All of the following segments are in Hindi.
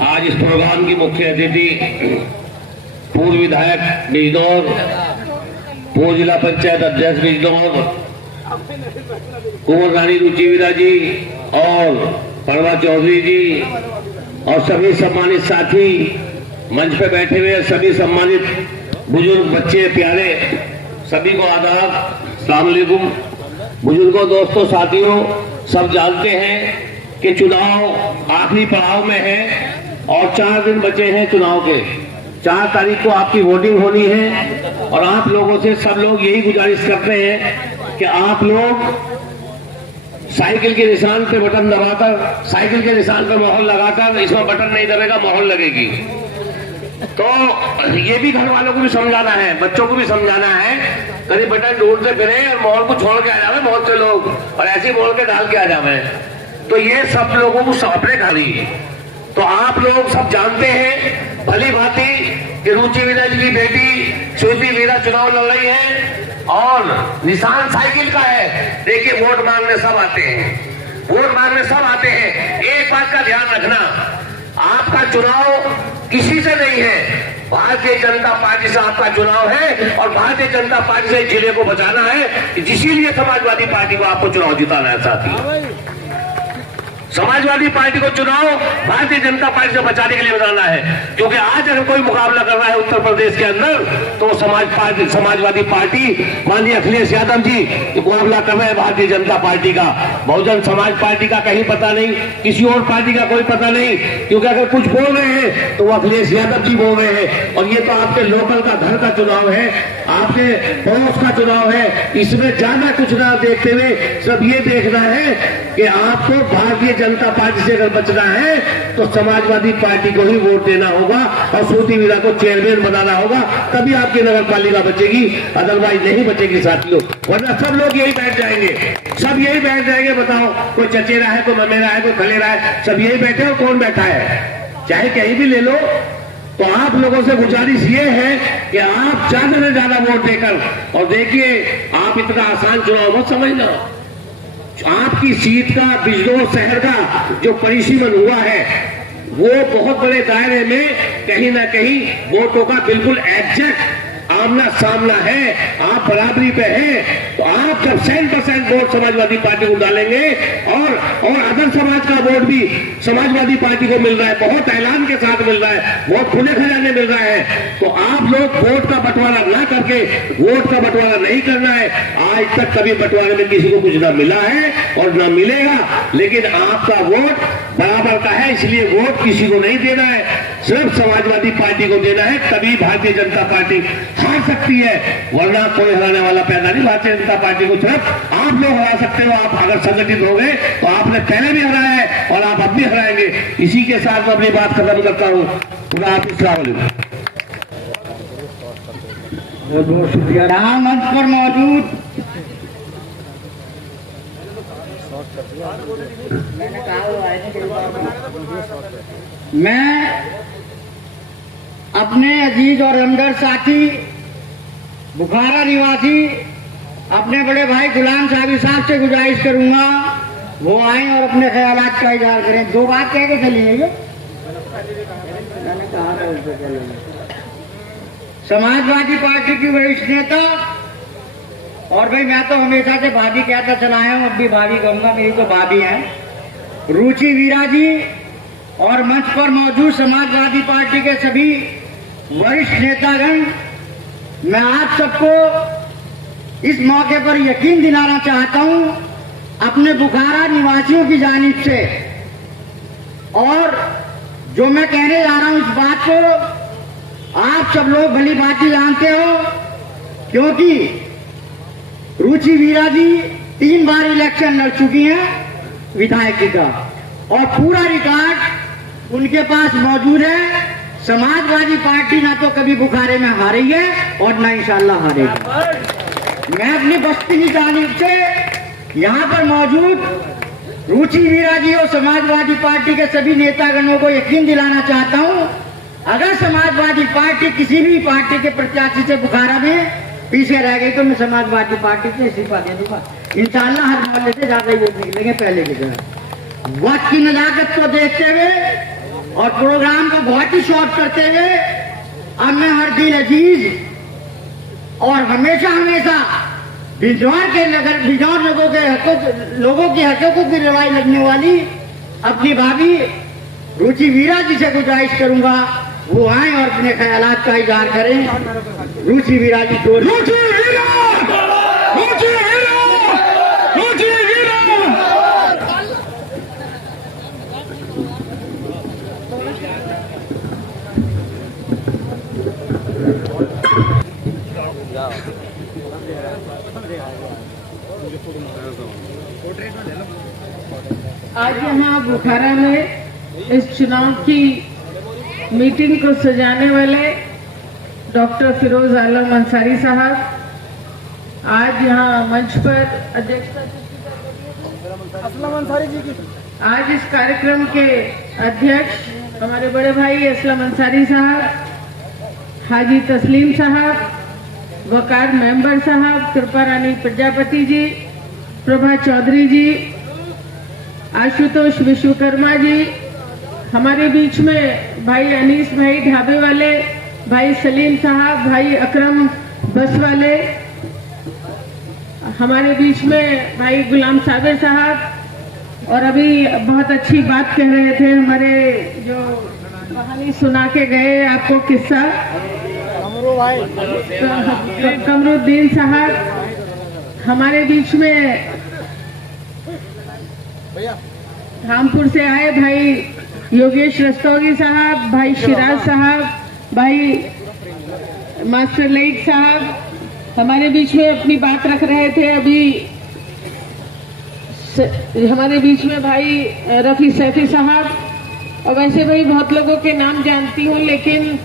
आज इस प्रोग्राम की मुख्य अतिथि पूर्व विधायक बिजनौर, पूर्व जिला पंचायत अध्यक्ष बिजनौर कुंवर रानी रुचि वीरा जी और परमा चौधरी जी और सभी सम्मानित साथी, मंच पे बैठे हुए सभी सम्मानित बुजुर्ग, बच्चे, प्यारे, सभी को आदाब, अस्सलाम वालेकुम। बुजुर्गों, दोस्तों, साथियों, सब जानते हैं कि चुनाव आखिरी पड़ाव में है और 4 दिन बचे हैं चुनाव के। 4 तारीख को आपकी वोटिंग होनी है और आप लोगों से सब लोग यही गुजारिश करते हैं कि आप लोग साइकिल के निशान पे बटन दबाकर, साइकिल के निशान पे मोहर लगाकर, इसमें बटन नहीं दबेगा, मोहर लगेगी। तो ये भी घर वालों को भी समझाना है, बच्चों को भी समझाना है, कभी बटन ढूंढते फिरे और मोहर को छोड़ के आ जावे बहुत से लोग, और ऐसे मोहर के डाल के आ जावे। तो ये सब लोगों को सौंपने खाली। तो आप लोग सब जानते हैं भली भांति कि रुचि वीरा जी की बेटी श्रुति वीरा चुनाव लड़ रही है और निशान साइकिल का है। देखिए, वोट मांगने सब आते हैं, वोट मांगने सब आते हैं। एक बात का ध्यान रखना, आपका चुनाव किसी से नहीं है, भारतीय जनता पार्टी से आपका चुनाव है और भारतीय जनता पार्टी से जिले को बचाना है। इसीलिए समाजवादी पार्टी को आपको चुनाव जिताना है साथी। समाजवादी पार्टी को चुनाव भारतीय जनता पार्टी से बचाने के लिए बनाना है, क्योंकि आज अगर कोई मुकाबला कर रहा है उत्तर प्रदेश के अंदर तो समाजवादी पार्टी माननीय अखिलेश यादव जी मुकाबला कर रहे हैं भारतीय जनता पार्टी का। बहुजन समाज पार्टी का कहीं पता नहीं, किसी और पार्टी का कोई पता नहीं, क्योंकि अगर कुछ बोल रहे हैं तो वो अखिलेश यादव जी बोल रहे हैं। और ये तो आपके लोकल का, घर का चुनाव है, आपके पड़ोस का चुनाव है। इसमें ज्यादा कुछ ना देखते हुए सब ये देखना है कि आपको भारतीय जनता पार्टी से अगर बचना है तो समाजवादी पार्टी को ही वोट देना होगा और श्रुति वीरा को चेयरमैन बनाना होगा, तभी आपकी नगर पालिका बचेगी, अदरवाइज नहीं बचेगी साथियों। वरना सब लोग यही बैठ जाएंगे, सब यही बैठ जाएंगे। बताओ, कोई चचेरा है, कोई ममेरा है, कोई खलेरा है, सब यही बैठे और कौन बैठा है? चाहे कहीं भी ले लो। तो आप लोगों से गुजारिश ये है कि आप ज्यादा से ज्यादा वोट देकर, और देखिए आप इतना आसान चुनाव मत समझना। आपकी सीट का, बिजनौर शहर का जो परिसीमन हुआ है वो बहुत बड़े दायरे में कहीं ना कहीं वोटों का बिल्कुल एग्जैक्ट आमना सामना है, आप बराबरी पे हैं। तो आप जब 100% वोट समाजवादी पार्टी को डालेंगे और अदर समाज का वोट भी समाजवादी पार्टी को मिल रहा है, बहुत ऐलान के साथ मिल रहा है, बहुत खुले खजाने मिल रहा है, तो आप लोग वोट का बंटवारा ना करके, वोट का बंटवारा नहीं करना है। आज तक कभी बंटवारे में किसी को कुछ ना मिला है और ना मिलेगा, लेकिन आपका वोट बराबर का है, इसलिए वोट किसी को नहीं देना है, सिर्फ समाजवादी पार्टी को देना है, तभी भारतीय जनता पार्टी हार सकती है। वरना कोई हराने वाला पैदा नहीं। भारतीय जनता पार्टी को सिर्फ आप लोग हरा सकते हो। आप अगर संगठित हो गए तो आपने पहले भी हराया है और आप अब भी हराएंगे। इसी के साथ मैं अपनी बात खत्म करता हूँ। पूरा आप बहुत शुक्रिया। यहाँ मंच पर मौजूद मैं अपने अजीज और हमदर्द साथी बुखारा निवासी अपने बड़े भाई गुलाम साहब से गुजारिश करूंगा वो आए और अपने ख्यालात का इजहार करें। 2 बात कह के चलेंगे। ये मैंने कहा था उनसे चलेंगे। समाजवादी पार्टी की वरिष्ठ नेता, और भाई मैं तो हमेशा से भाभी कहता चला आया हूँ, अब भी भाभी कहूंगा, मेरी तो भाभी है, रुचि वीरा जी और मंच पर मौजूद समाजवादी पार्टी के सभी वरिष्ठ नेतागण, मैं आप सबको इस मौके पर यकीन दिलाना चाहता हूं अपने बुखारा निवासियों की जानिब से, और जो मैं कहने जा रहा हूं इस बात को आप सब लोग भली भांति जानते हो, क्योंकि रुचि वीरा जी 3 बार इलेक्शन लड़ चुकी हैं विधायक का, और पूरा रिकॉर्ड उनके पास मौजूद है। समाजवादी पार्टी ना तो कभी बुखारे में हारी है और ना इंशाल्लाह हारेगी। मैं अपनी बस्ती की जानिब से यहाँ पर मौजूद रुचि वीरा जी और समाजवादी पार्टी के सभी नेतागणों को यकीन दिलाना चाहता हूँ, अगर समाजवादी पार्टी किसी भी पार्टी के प्रत्याशी से बुखारा में पीछे रह गई तो मैं समाजवादी पार्टी से इस्तीफा दे दूंगा इंशाल्लाह। हर मोहल्ले से ज्यादा वोट निकलेंगे पहले की तरह। वक्त की नजाकत को देखते हुए और प्रोग्राम को बहुत ही शॉर्ट करते हुए अब मैं हर दिल अजीज और हमेशा हमेशा बिजौर लोगों के हकों को भी लड़ाई लड़ने वाली अपनी भाभी रुचि वीरा जी से गुजारिश करूंगा वो आए और अपने ख्यालात का इजहार करें। रुचि वीरा जी को आज यहाँ बुखारा में इस चुनाव की मीटिंग को सजाने वाले डॉक्टर फिरोज आलम अंसारी साहब, आज यहाँ मंच पर अध्यक्षता असलम अंसारी जी की, आज इस कार्यक्रम के अध्यक्ष हमारे बड़े भाई असलम अंसारी साहब, हाजी तस्लीम साहब, वकार मेंबर साहब कृपा रानी प्रजापति जी, प्रभा चौधरी जी, आशुतोष विश्वकर्मा जी, हमारे बीच में भाई अनीस भाई ढाबे वाले, भाई सलीम साहब, भाई अकरम बस वाले, हमारे बीच में भाई गुलाम साबिर साहब, और अभी बहुत अच्छी बात कह रहे थे हमारे जो कहानी सुना के गए आपको किस्सा कमरुद्दीन साहब, हमारे बीच में रामपुर से आए भाई योगेश रस्तोगी साहब, भाई शिराज साहब, भाई मास्टर लईक साहब हमारे बीच में अपनी बात रख रहे थे। अभी हमारे बीच में भाई रफी सैफी साहब, और वैसे भाई बहुत लोगों के नाम जानती हूँ लेकिन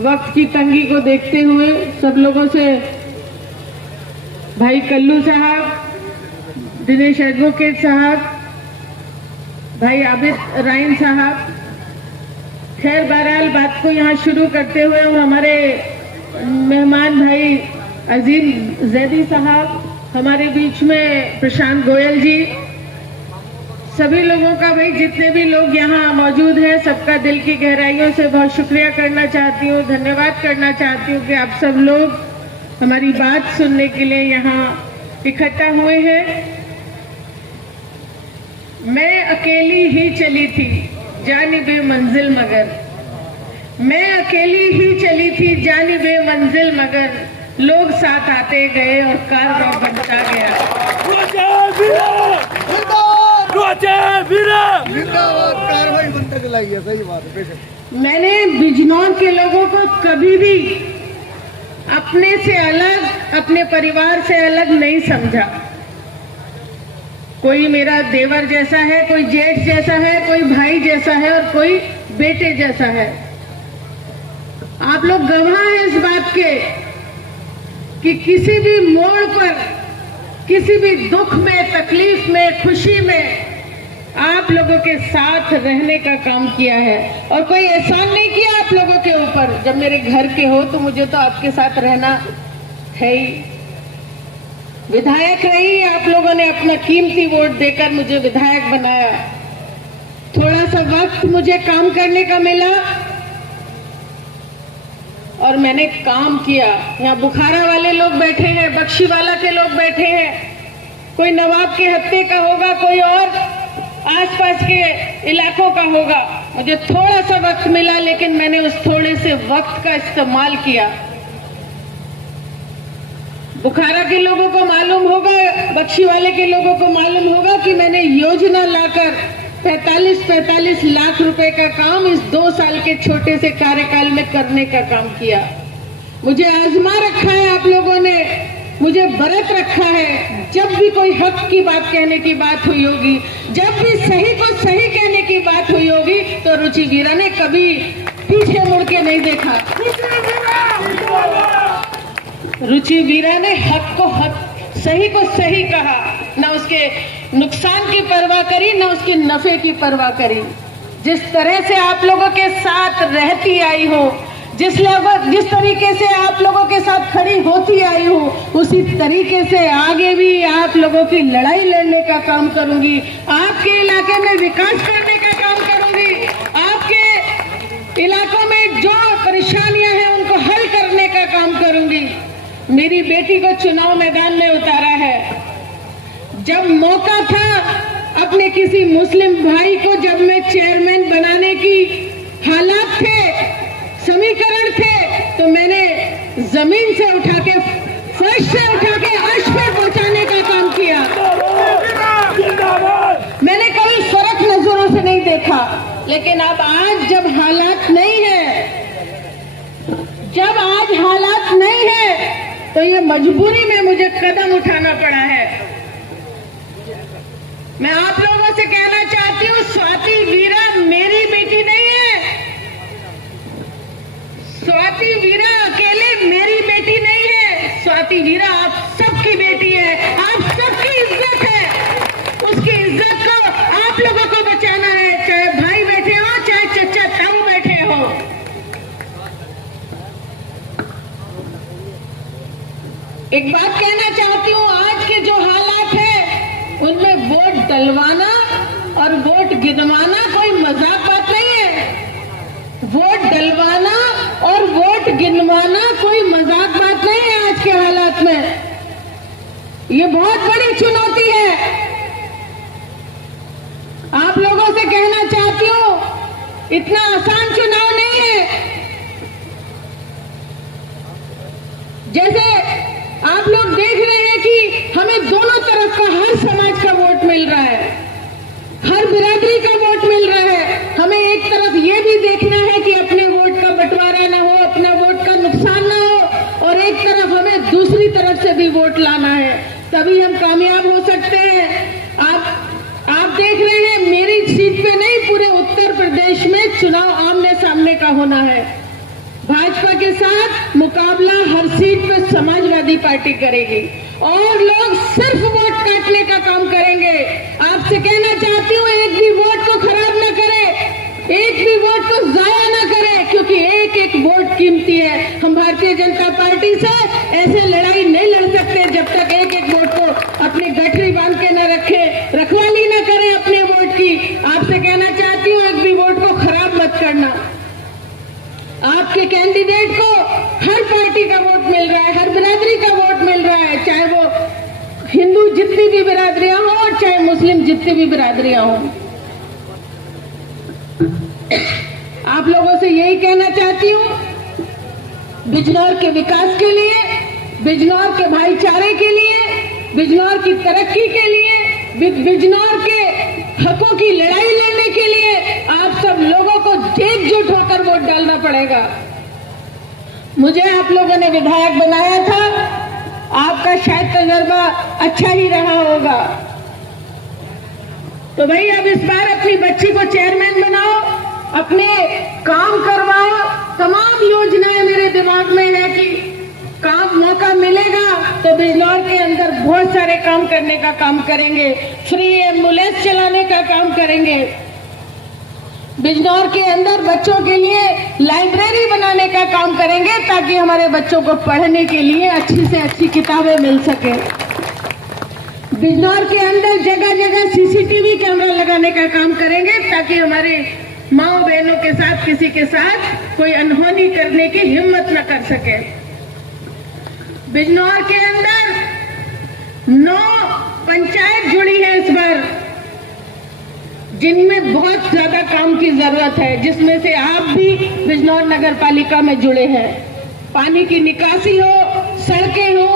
वक्त की तंगी को देखते हुए सब लोगों से भाई कल्लू साहब, दिनेश एडवोकेट साहब, भाई आबिद राइन साहब। खैर बहरहाल बात को यहाँ शुरू करते हुए हमारे मेहमान भाई अजीम जैदी साहब, हमारे बीच में प्रशांत गोयल जी, सभी लोगों का भाई जितने भी लोग यहाँ मौजूद हैं सबका दिल की गहराइयों से बहुत शुक्रिया करना चाहती हूँ, धन्यवाद करना चाहती हूँ कि आप सब लोग हमारी बात सुनने के लिए यहाँ इकट्ठा हुए हैं। मैं अकेली ही चली थी जानिबे मंजिल मगर, मैं अकेली ही चली थी जानिबे मंजिल मगर, लोग साथ आते गए और कारवां बनता गया। मैंने बिजनौर के लोगों को कभी भी अपने से अलग, अपने परिवार से अलग नहीं समझा। कोई मेरा देवर जैसा है, कोई जेठ जैसा है, कोई भाई जैसा है और कोई बेटे जैसा है। आप लोग गवाह हैं इस बात के कि किसी भी मोड़ पर, किसी भी दुख में, तकलीफ में, खुशी में आप लोगों के साथ रहने का काम किया है और कोई एहसान नहीं किया आप लोगों के ऊपर। जब मेरे घर के हो तो मुझे तो आपके साथ रहना है ही। विधायक रही, आप लोगों ने अपना कीमती वोट देकर मुझे विधायक बनाया। थोड़ा सा वक्त मुझे काम करने का मिला और मैंने काम किया। यहाँ बुखारा वाले लोग बैठे हैं, बख्शीवाला के लोग बैठे हैं, कोई नवाब के हत्ते का होगा, कोई और आसपास के इलाकों का होगा। मुझे थोड़ा सा वक्त मिला लेकिन मैंने उस थोड़े से वक्त का इस्तेमाल किया। बुखारा के लोगों को मालूम होगा, बख्शीवाले के लोगों को मालूम होगा कि मैंने योजना लाकर 45 लाख रुपए का काम इस 2 साल के छोटे से कार्यकाल में करने का काम किया। मुझे आजमा रखा है आप लोगों ने, मुझे बरत रखा है। जब भी कोई हक की बात कहने की बात हुई होगी, जब भी सही को सही कहने की बात हुई होगी तो रुचि वीरा ने कभी पीछे मुड़ के नहीं देखा। रुचि वीरा ने हक को हक, सही को सही कहा, ना उसके नुकसान की परवाह करी, ना उसके नफे की परवाह करी। जिस तरह से आप लोगों के साथ रहती आई हूँ, जिस तरीके से आप लोगों के साथ खड़ी होती आई हूँ, उसी तरीके से आगे भी आप लोगों की लड़ाई लड़ने का काम करूंगी, आपके इलाके में विकास करने का काम करूंगी, आपके इलाकों में जो परेशानियां हैं उनको हल करने का काम करूंगी। मेरी बेटी को चुनाव मैदान में उतारा है। जब मौका था अपने किसी मुस्लिम भाई को, जब मैं चेयरमैन बनाने की हालात थे, समीकरण थे, तो मैंने जमीन से उठा के, फर्श से उठा के अर्श पर पहुंचाने का काम किया। मैंने कभी फर्क नजरों से नहीं देखा। लेकिन अब आज जब हालात नहीं है, जब आज हालात नहीं है, तो ये मजबूरी में मुझे कदम उठाना पड़ा है। मैं आप लोगों से कहना चाहती हूँ, स्वाति वीरा मेरी बेटी नहीं है। स्वाति वीरा अकेले मेरी बेटी नहीं है। स्वाति वीरा आप सबकी बेटी है, आप सबकी इज्जत है। उसकी इज्जत को आप लोगों को बचाना है, चाहे भाई बैठे हो, चाहे चचा ताऊ बैठे हो। एक बात कहना चाहती हूँ, आज के जो हालात है उनमें वोट डलवाना और वोट गिनवाना कोई मजाक बात नहीं है। वोट डलवाना और वोट गिनवाना कोई मजाक बात नहीं है। आज के हालात में ये बहुत बड़ी चुनौती है। आप लोगों से कहना चाहती हूँ, इतना आसान चुनाव नहीं है। जैसे आप लोग देख रहे हैं कि हमें दोनों तरफ का, हर समाज का वोट मिल रहा है, हर बिरादरी का वोट मिल रहा है। हमें एक तरफ ये भी देखना है कि अपने वोट का बंटवारा ना हो, अपना वोट का नुकसान ना हो, और एक तरफ हमें दूसरी तरफ से भी वोट लाना है, तभी हम कामयाब हो सकते हैं। आप देख रहे हैं, मेरी सीट पे नहीं, पूरे उत्तर प्रदेश में चुनाव आमने सामने का होना है। भाजपा के साथ मुकाबला हर सीट पे समाजवादी पार्टी करेगी और लोग सिर्फ वोट काटने का काम करेंगे। आपसे कहना चाहती हूँ, एक भी वोट को खराब न करे, एक भी वोट को जाया न करे, क्योंकि एक एक वोट कीमती है। हम भारतीय जनता पार्टी से ऐसे लड़ाई नहीं लड़ सकते जब तक एक एक वोट को अपनी गठरी बांध के न रखे, रखवाली न करे अपने वोट की। आपसे कहना चाहती हूँ, एक भी वोट को खराब मत करना। आपके कैंडिडेट को हर पार्टी का वोट मिल रहा है, हर बिरादरी का वोट मिल रहा है, चाहे वो हिंदू जितनी भी बिरादरियां हो और चाहे मुस्लिम जितनी भी बिरादरियां हो। आप लोगों से यही कहना चाहती हूँ, बिजनौर के विकास के लिए, बिजनौर के भाईचारे के लिए, बिजनौर की तरक्की के लिए, बिजनौर के हकों की लड़ाई लड़ने के लिए आप सब लोगों को एकजुट होकर वोट डालना पड़ेगा। मुझे आप लोगों ने विधायक बनाया था, आपका शायद तजर्बा अच्छा ही रहा होगा, तो भाई अब इस बार अपनी बच्ची को चेयरमैन बनाओ, अपने काम करवाओ। तमाम योजनाएं मेरे दिमाग में है कि काम मौका मिलेगा तो बिजनौर के अंदर बहुत सारे काम करने का काम करेंगे। फ्री एम्बुलेंस चलाने का काम करेंगे, बिजनौर के अंदर बच्चों के लिए लाइब्रेरी बनाने का काम करेंगे, ताकि हमारे बच्चों को पढ़ने के लिए अच्छी से अच्छी किताबें मिल सके। बिजनौर के अंदर जगह जगह सीसीटीवी कैमरा लगाने का काम करेंगे, ताकि हमारे माओ बहनों के साथ किसी के साथ कोई अनहोनी करने की हिम्मत न कर सके। बिजनौर के अंदर 9 पंचायत जुड़ी है इस बार, जिनमें बहुत ज्यादा काम की जरूरत है, जिसमें से आप भी बिजनौर नगर पालिका में जुड़े हैं। पानी की निकासी हो, सड़कें हो,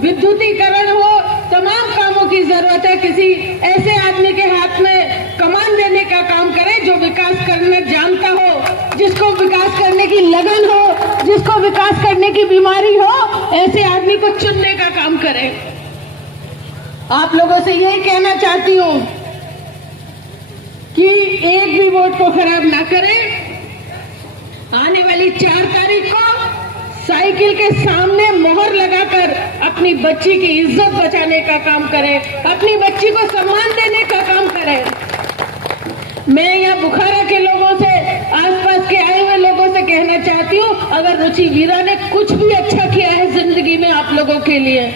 विद्युतीकरण हो, तमाम कामों की जरूरत है। किसी ऐसे आदमी के हाथ में कमान देने का काम करें जो विकास करना जानता हो, जिसको विकास करने की लगन हो, जिसको विकास करने की बीमारी हो, ऐसे आदमी को चुनने का काम करें। आप लोगों से यही कहना चाहती हूँ कि एक भी वोट को खराब ना करें। आने वाली 4 तारीख को साइकिल के सामने मोहर लगाकर अपनी बच्ची की इज्जत बचाने का काम करें, अपनी बच्ची को सम्मान देने का काम करें। मैं यहाँ बुखारा के लोगों से, आसपास के आए हुए लोगों से कहना चाहती हूँ, अगर रुचि वीरा ने कुछ भी अच्छा किया है जिंदगी में आप लोगों के लिए,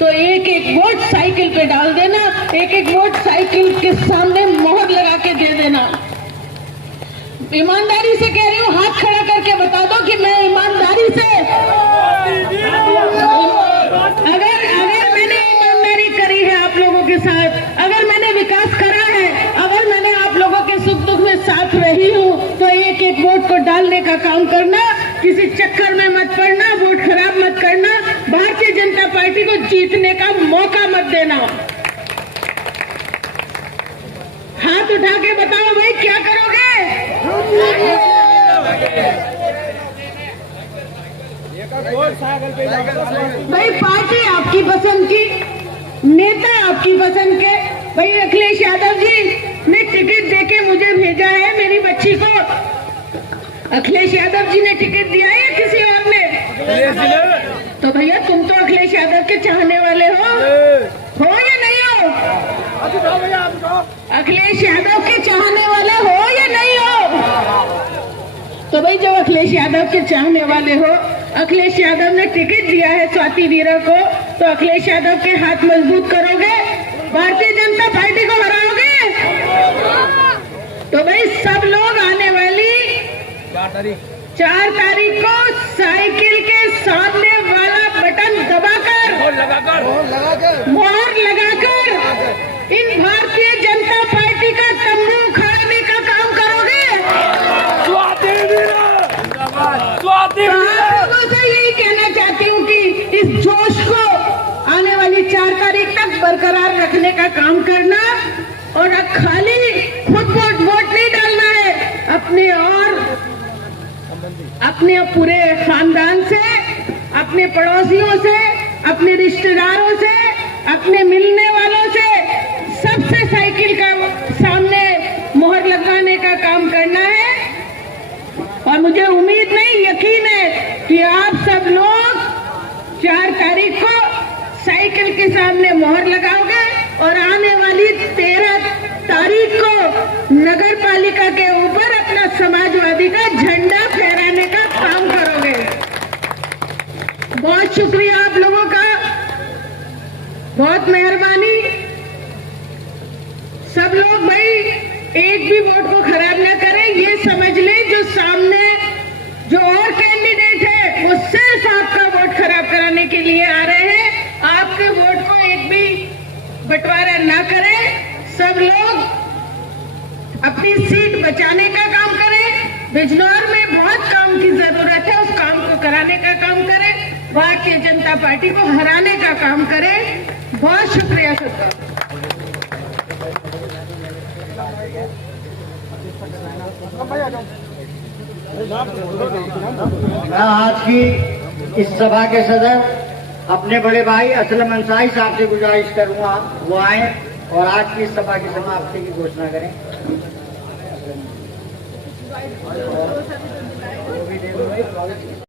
तो एक एक वोट साइकिल पे डाल देना, एक एक वोट साइकिल के सामने मोहर लगा के दे देना। ईमानदारी से कह रही हूँ, हाथ खड़ा करके बता दो कि मैं ईमानदारी से, अगर मैंने ईमानदारी करी है आप लोगों के साथ, अगर मैंने विकास करा है, अगर मैंने आप लोगों के सुख दुख में साथ रही हूँ, तो एक एक वोट को डालने का काम करना, किसी चक्कर में मत पड़ना, वोट खराब मत करना, भारतीय जनता पार्टी को जीतने का मौका मत देना। हाथ उठा के बताओ भाई क्या करोगे? भाई पार्टी आपकी पसंद की, नेता आपकी पसंद के। भाई अखिलेश यादव जी ने टिकट देके मुझे भेजा है, मेरी बच्ची को। अखिलेश यादव जी ने टिकट दिया है या किसी और ने? तो भैया तुम तो अखिलेश यादव के चाहने वाले हो या नहीं हो? अखिलेश यादव के चाहने वाले हो या नहीं हो? तो भाई जब अखिलेश यादव के चाहने वाले हो, अखिलेश यादव ने टिकट दिया है स्वाति वीरा को, तो अखिलेश यादव के हाथ मजबूत करोगे, भारतीय जनता पार्टी को हराओगे। तो भाई सब लोग आने वाली 4 तारीख को साइकिल के सामने वाला बटन दबाकर, मोहर लगाकर इन भारतीय जनता पार्टी का तंबू उखाड़ने का काम करोगे। तो आप लोगों से यही कहना चाहती हूँ कि इस जोश को आने वाली 4 तारीख तक बरकरार रखने का काम करना, और खाली खुद वोट नहीं डालना है, अपने पूरे खानदान से, अपने पड़ोसियों से, अपने रिश्तेदारों से, अपने मिलने वालों से, सबसे साइकिल का सामने मोहर लगाने का काम करना है। और मुझे उम्मीद नहीं, यकीन है कि आप सब लोग 4 तारीख को साइकिल के सामने मोहर लगाओगे और आने वाली 13 तारीख को नगर पालिका के ऊपर अपना समाजवादी का झंडा फहराने का काम करोगे। बहुत शुक्रिया आप लोगों का, बहुत मेहरबानी। सब लोग भाई एक भी वोट को खराब ना करें, ये समझ लें जो सामने जो और कैंडिडेट है वो सिर्फ आपका वोट खराब कराने के लिए आ रहे हैं। आपके वोट को एक भी बंटवारा ना करें, सब लोग अपनी सीट बचाने का काम करें। बिजनौर में बहुत काम की जरूरत है, उस काम को कराने का काम करें, भारतीय जनता पार्टी को हराने का काम करें। बहुत शुक्रिया सबका। मैं आज की इस सभा के सदर अपने बड़े भाई असलम अंसारी साहब से गुजारिश करूंगा वो आए और आज की इस सभा की समाप्ति की घोषणा करें।